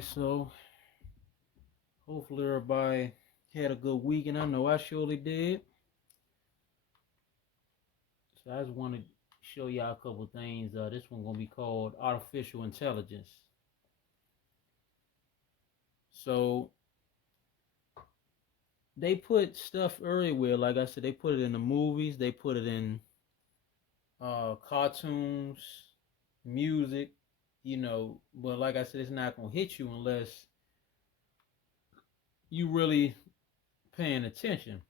Alright, so hopefully everybody had a good weekend. I know I surely did. So I just want to show y'all a couple things. This one gonna be called artificial intelligence. So they put stuff everywhere. Like I said, they put it in the movies. They put it in cartoons, music. But like I said, it's not gonna hit you unless you really paying attention.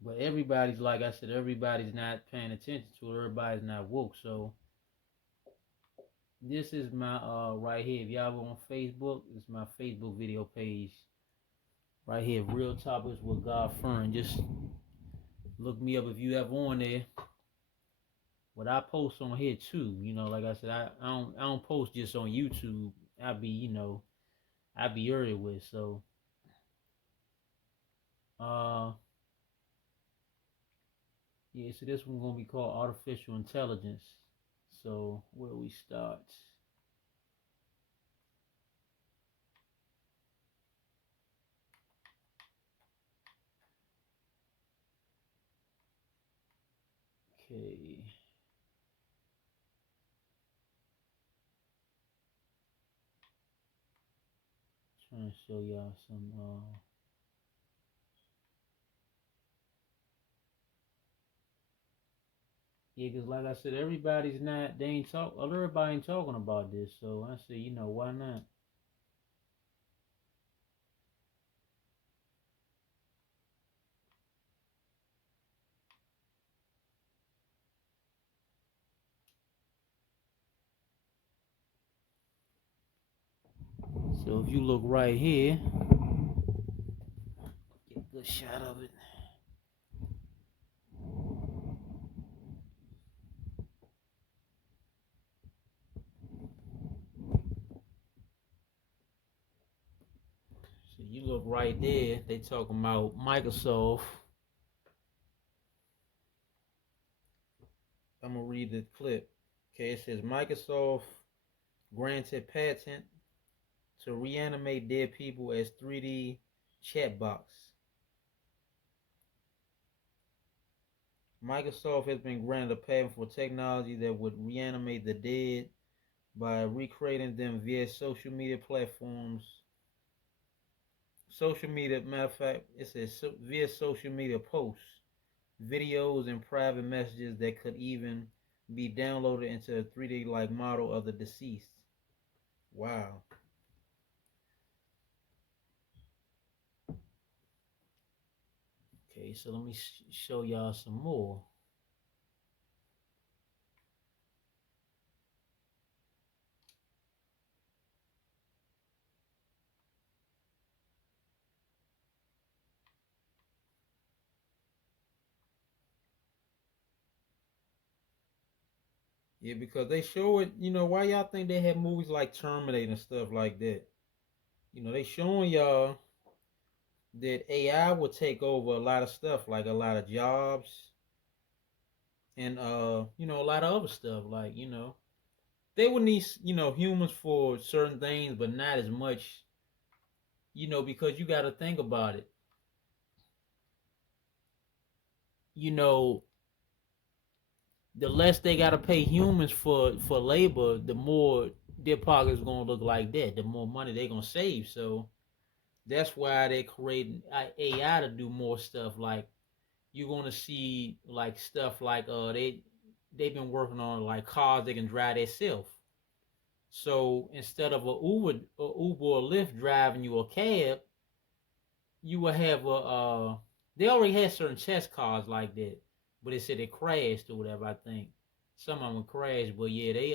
But everybody's, like I said, everybody's not paying attention to it. Everybody's not woke. So this is my right here. If y'all go on Facebook, it's my Facebook video page. Right here, Real Topics with God Fern. Just look me up if you ever on there. But I post on here too. Like I said, I don't post just on YouTube. I be everywhere. So uh yeah, so this one gonna be called artificial intelligence. So where we start? Okay. Trying to show y'all some yeah, cause like I said, everybody's not, everybody ain't talking about this, so I say, why not? So if you look right here, get a good shot of it. So you look right there, they talking about Microsoft. I'm gonna read the clip. Okay, it says Microsoft granted patent to reanimate dead people as 3D chatbots. Microsoft has been granted a patent for technology that would reanimate the dead by recreating them via social media platforms. Social media, matter of fact, it says via social media posts, videos, and private messages that could even be downloaded into a 3D like model of the deceased. Wow. Okay, so let me show y'all some more. Yeah, because they show it, why y'all think they have movies like Terminator and stuff like that? They showing y'all that AI will take over a lot of stuff, like a lot of jobs and a lot of other stuff. Like, they would need, humans for certain things, but not as much, because you gotta think about it. You know, the less they gotta pay humans for labor, the more their pockets gonna look like that. The more money they gonna save. So that's why they creating AI to do more stuff. Like you're gonna see like stuff like they've been working on like cars that can drive themselves. So instead of a Uber or Lyft driving you a cab, you will have a they already had certain test cars like that, but they said they crashed or whatever. I think some of them crashed, but yeah, they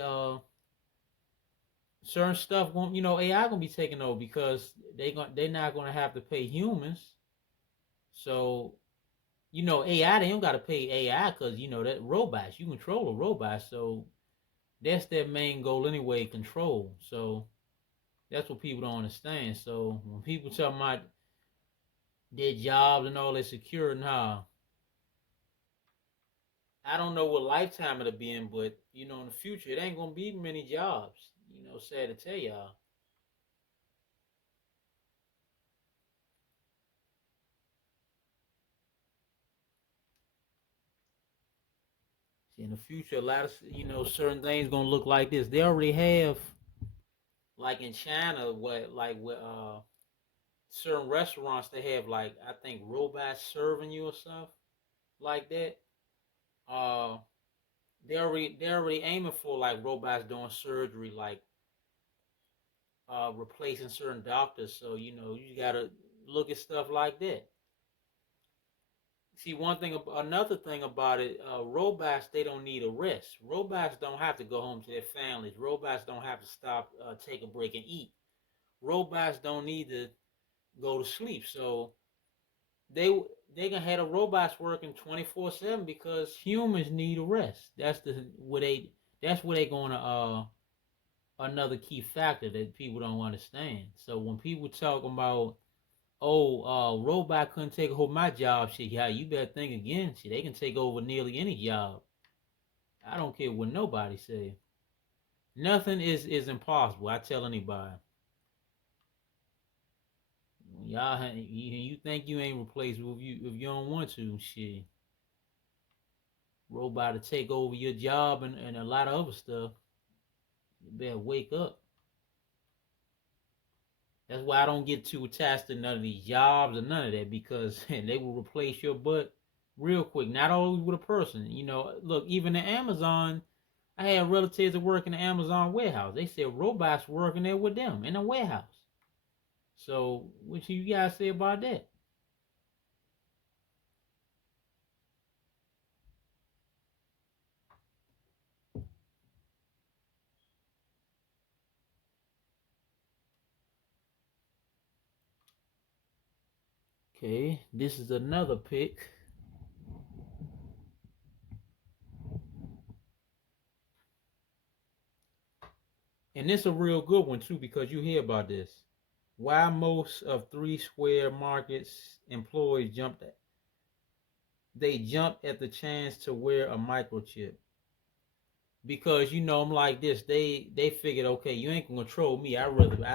certain stuff won't, AI gonna be taking over because they're not gonna have to pay humans. So AI, they don't gotta pay AI because that robots, you control a robot, so that's their main goal anyway, control. So that's what people don't understand. So when people talk about their jobs and all that secure, nah, I don't know what lifetime it'll be in, but in the future, it ain't gonna be many jobs. Sad to tell y'all. In the future, a lot of certain things gonna look like this. They already have, like in China, with certain restaurants, they have, like, I think, robots serving you or stuff like that. Uh, they're already aiming for, like, robots doing surgery, like replacing certain doctors. So you gotta look at stuff like that. See, another thing about it, robots, they don't need a rest. Robots don't have to go home to their families. Robots don't have to stop, take a break and eat. Robots don't need to go to sleep. So they they can have the robots working 24/7 because humans need a rest. That's where they gonna another key factor that people don't understand. So when people talk about, oh, robot couldn't take over my job, shit, yeah, you better think again. Shit, they can take over nearly any job. I don't care what nobody say. Nothing is impossible. I tell anybody. You think you ain't replaceable if you don't want to, shit. Robot to take over your job and a lot of other stuff. You better wake up. That's why I don't get too attached to none of these jobs or none of that, because they will replace your butt real quick. Not always with a person. Look, even in Amazon, I had relatives that work in the Amazon warehouse. They said robots working there with them in the warehouse. So, what you guys say about that? Okay, this is another pick, and this is a real good one too, because you hear about this. Why most of Three Square Market's employees jumped at the chance to wear a microchip, because I'm like this. They figured, okay, you ain't gonna control me. I'd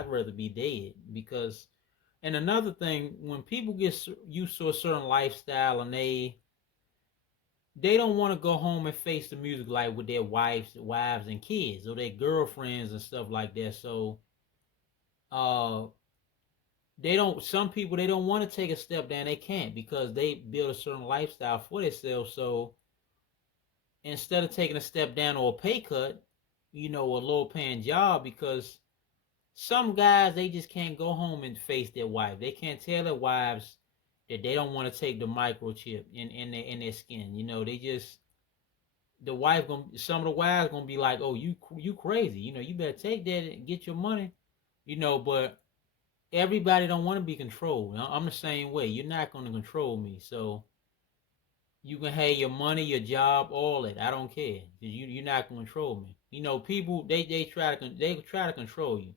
rather be dead. Because, and another thing, when people get used to a certain lifestyle, and they don't want to go home and face the music, like with their wives and kids, or their girlfriends and stuff like that. So uh they don't some people, they don't want to take a step down. They can't, because they build a certain lifestyle for themselves. So instead of taking a step down or a pay cut, a low paying job, because some guys, they just can't go home and face their wife. They can't tell their wives that they don't want to take the microchip in their skin. They just, the wife gonna some of the wives gonna be like, oh, you crazy. You better take that and get your money. But everybody don't want to be controlled. I'm the same way. You're not gonna control me. So you can have your money, your job, all that. I don't care. You're not gonna control me. People, they try to control you.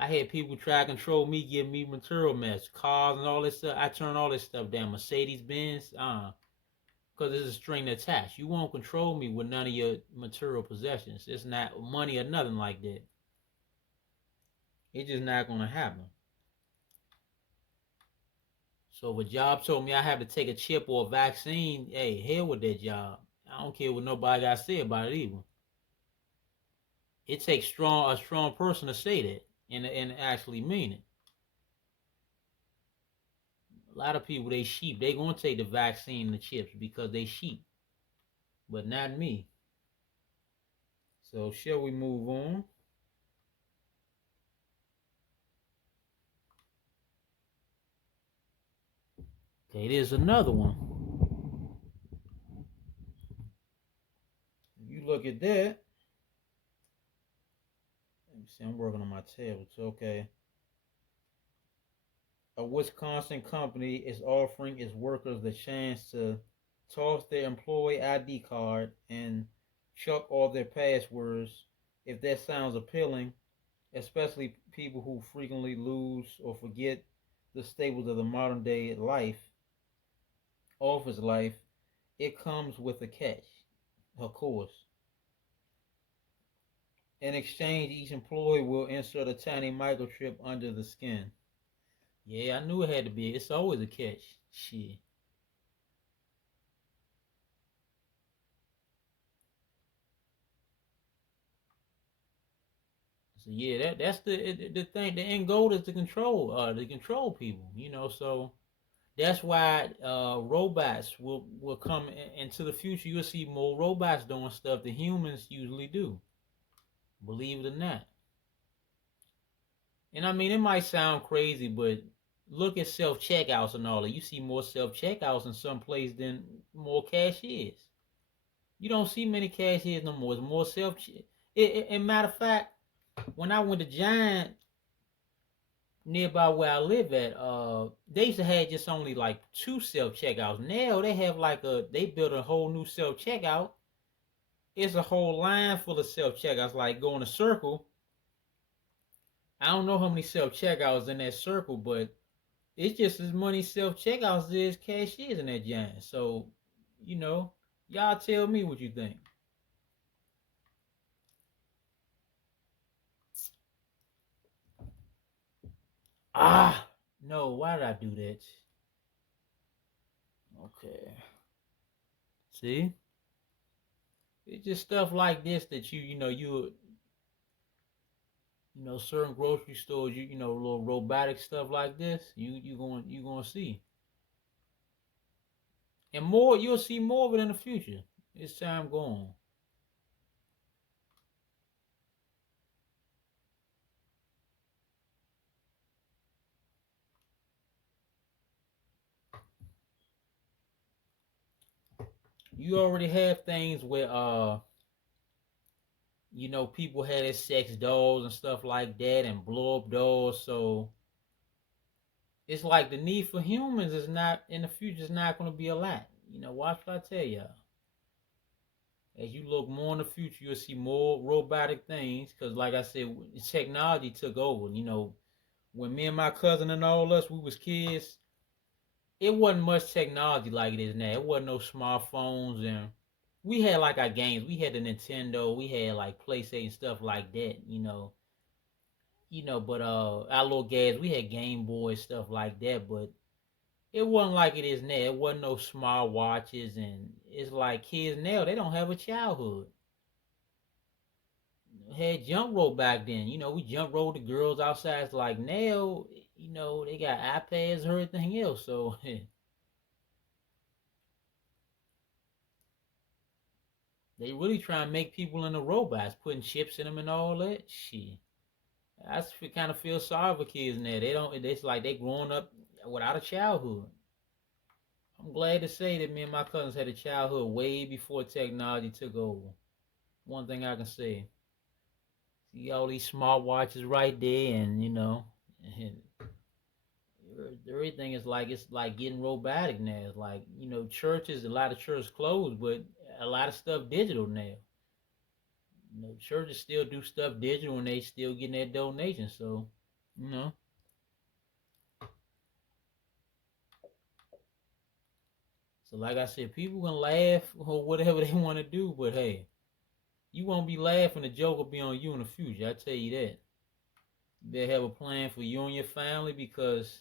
I had people try to control me, give me material mess, cars and all this stuff. I turn all this stuff down. Mercedes Benz, because it's a string attached. You won't control me with none of your material possessions. It's not money or nothing like that. It's just not gonna happen. So if a job told me I have to take a chip or a vaccine, hey, hell with that job. I don't care what nobody got to say about it either. It takes a strong person to say that and actually mean it. A lot of people, they sheep. They gonna take the vaccine and the chips because they sheep, but not me. So shall we move on? Okay, there's another one. You look at that. Let me see. I'm working on my tablets. Okay. A Wisconsin company is offering its workers the chance to toss their employee ID card and chuck all their passwords if that sounds appealing, especially people who frequently lose or forget the staples of the modern day office life. it comes with a catch, of course. In exchange, each employee will insert a tiny microchip under the skin. Yeah, I knew it had to be. It's always a catch. Shit. So yeah, that's the thing. The end goal is to control people. So that's why robots will come into the future. You'll see more robots doing stuff that humans usually do. Believe it or not. And I mean, it might sound crazy, but look at self checkouts and all that. You see more self checkouts in some place than more cashiers. You don't see many cashiers no more. It's more self. And matter of fact, when I went to Giant nearby where I live at, they used to have just only like two self checkouts. Now they have they built a whole new self checkout. It's a whole line full of self checkouts. Like go in a circle. I don't know how many self checkouts in that circle, but it's just as many self checkouts as there is cashiers in that Giant. So, you know, y'all tell me what you think. Ah, no, why did I do that? Okay. See? It's just stuff like this that certain grocery stores, little robotic stuff like this, you going to see. And more, you'll see more of it in the future. As time go on. You already have things where people had their sex dolls and stuff like that and blow up dolls, so it's like the need for humans is not in the future is not going to be a lot. Watch what I tell y'all. As you look more in the future, you'll see more robotic things. Cause like I said, technology took over. When me and my cousin and all us we was kids, it wasn't much technology like it is now. It wasn't no smartphones, and we had like our games. We had the Nintendo. We had like PlayStation stuff like that. But our little guys, we had Game Boy stuff like that. But it wasn't like it is now. It wasn't no smart watches, and it's like kids now they don't have a childhood. Had jump rope back then. We jump rope the girls outside. It's like now, they got iPads and everything else. So they really try and make people into robots, putting chips in them and all that shit. I kind of feel sorry for kids now. They don't. It's like they growing up without a childhood. I'm glad to say that me and my cousins had a childhood way before technology took over. One thing I can say. See all these smart watches right there, and and everything is like it's like getting robotic now. It's like churches, a lot of churches closed, but a lot of stuff digital now. Churches still do stuff digital, and they still getting their donations. So you know, so like I said, people gonna laugh or whatever they want to do, but hey, you won't be laughing. The joke will be on you in the future. I tell you that. You better have a plan for you and your family because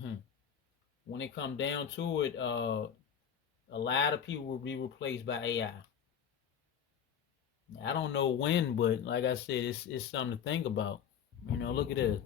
hmm, when it come down to it, a lot of people will be replaced by AI. I don't know when, but like I said, it's something to think about. Look at this.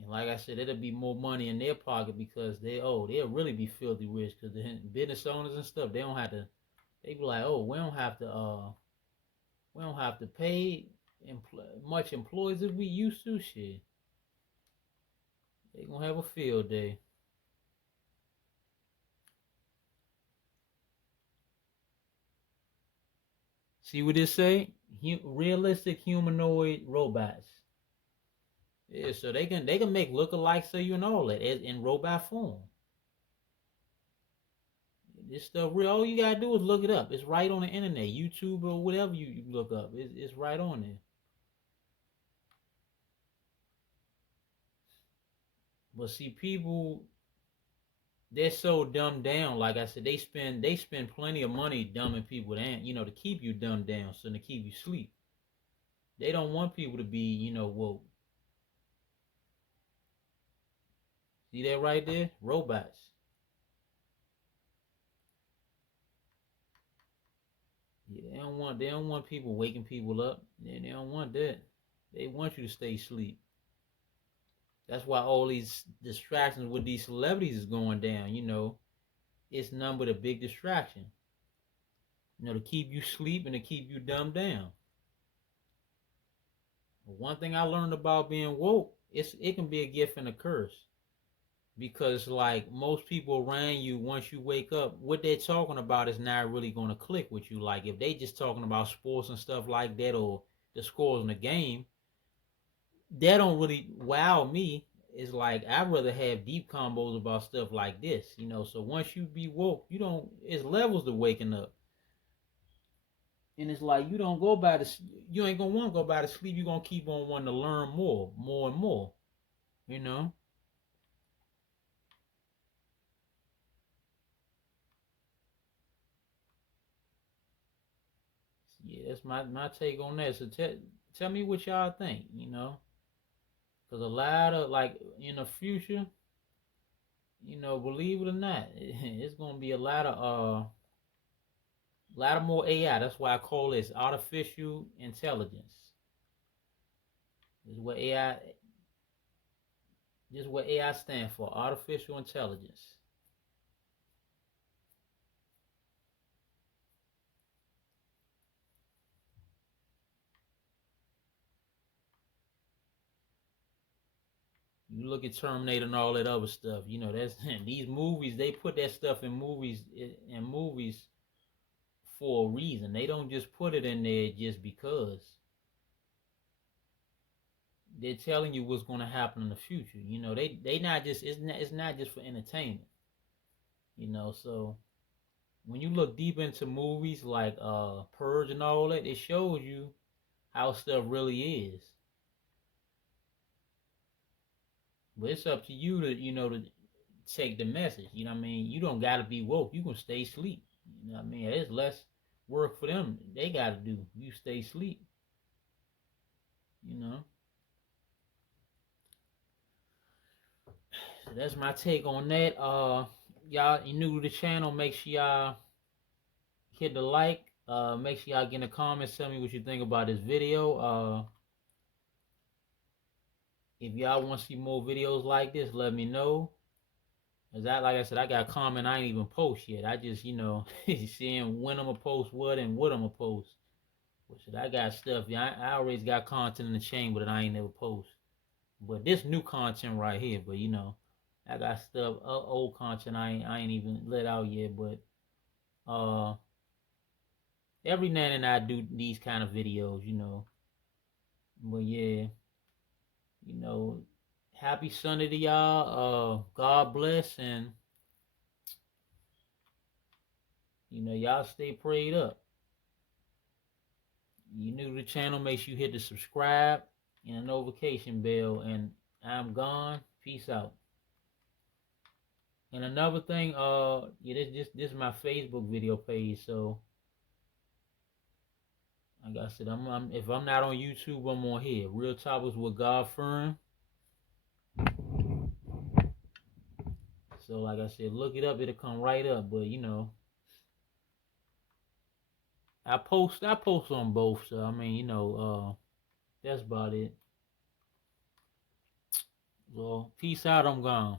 And like I said, it'll be more money in their pocket because they'll really be filthy rich because the business owners and stuff they don't have to. They be like, oh, we don't have to pay much employees as we used to. Shit, they gonna have a field day. See what it say? Realistic humanoid robots. Yeah, so they can make lookalikes of you and all that in robot form. This stuff real. All you gotta do is look it up. It's right on the internet, YouTube or whatever you look up. It's right on there. But see, people they're so dumbed down. Like I said, they spend plenty of money dumbing people down. To keep you dumbed down, so to keep you sleep. They don't want people to be woke. See that right there? Robots. Yeah, they don't want people waking people up. They don't want that. They want you to stay asleep. That's why all these distractions with these celebrities is going down. It's none but a big distraction. To keep you sleep and to keep you dumbed down. But one thing I learned about being woke, it can be a gift and a curse. Because like most people around you, once you wake up, what they're talking about is not really going to click with you. Like if they just talking about sports and stuff like that, or the scores in the game, that don't really wow me. It's like I'd rather have deep combos about stuff like this. So once you be woke, you don't. It's levels to waking up, and it's like you don't go by the. You ain't gonna want to go by the sleep. You are gonna keep on wanting to learn more and more. You know. Yeah, that's my take on that. So tell me what y'all think. Because a lot of like in the future, believe it or not, it's gonna be a lot of more AI. That's why I call this artificial intelligence. This is what AI. This is what AI stands for. Artificial intelligence. You look at Terminator and all that other stuff. That's these movies. They put that stuff in movies for a reason. They don't just put it in there just because. They're telling you what's going to happen in the future. They not just it's not just for entertainment. So when you look deep into movies like Purge and all that, it shows you how stuff really is. But it's up to you to take the message. You know what I mean? You don't gotta be woke. You can stay asleep. You know what I mean? It's less work for them. They gotta do. You stay asleep. You know. So that's my take on that. Y'all, you new to the channel, make sure y'all hit the like. Make sure y'all get in the comments. Tell me what you think about this video. If y'all want to see more videos like this, let me know. As like I said, I got a comment I ain't even post yet. I just, seeing when I'm gonna post what and what I'm gonna post. But shit, I got stuff. Yeah, I always got content in the chamber that I ain't never post. But this new content right here. But I got stuff, old content I ain't even let out yet. But every now and then I do these kind of videos. But yeah, you know, happy Sunday to y'all. God bless, and y'all stay prayed up. You new to the channel, make sure you hit the subscribe and the notification bell. And I'm gone. Peace out. And another thing, yeah, this is my Facebook video page. So like I said, if I'm not on YouTube, I'm on here. Real Topics with God Firm. So like I said, look it up, it'll come right up. But I post on both. So I mean, that's about it. Well, peace out, I'm gone.